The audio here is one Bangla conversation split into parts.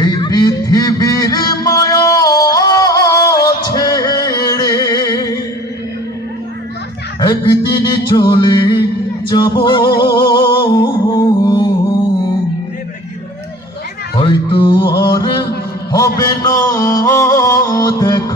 এই পৃথিবীর মায়া ছেড়ে একদিন চলে যাব। হয়তো আর হবে না দেখা।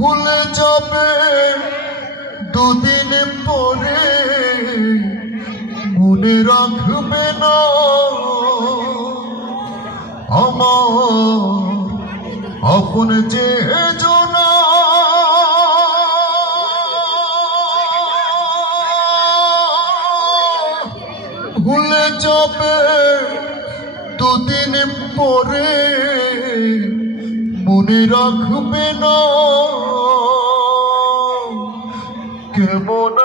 ভুলে যাবে দুদিন পরে। মনে রাখবে না আমার যে জনা। ভুলে যাবে দুদিন পরে। মনে রাখবে না কেমন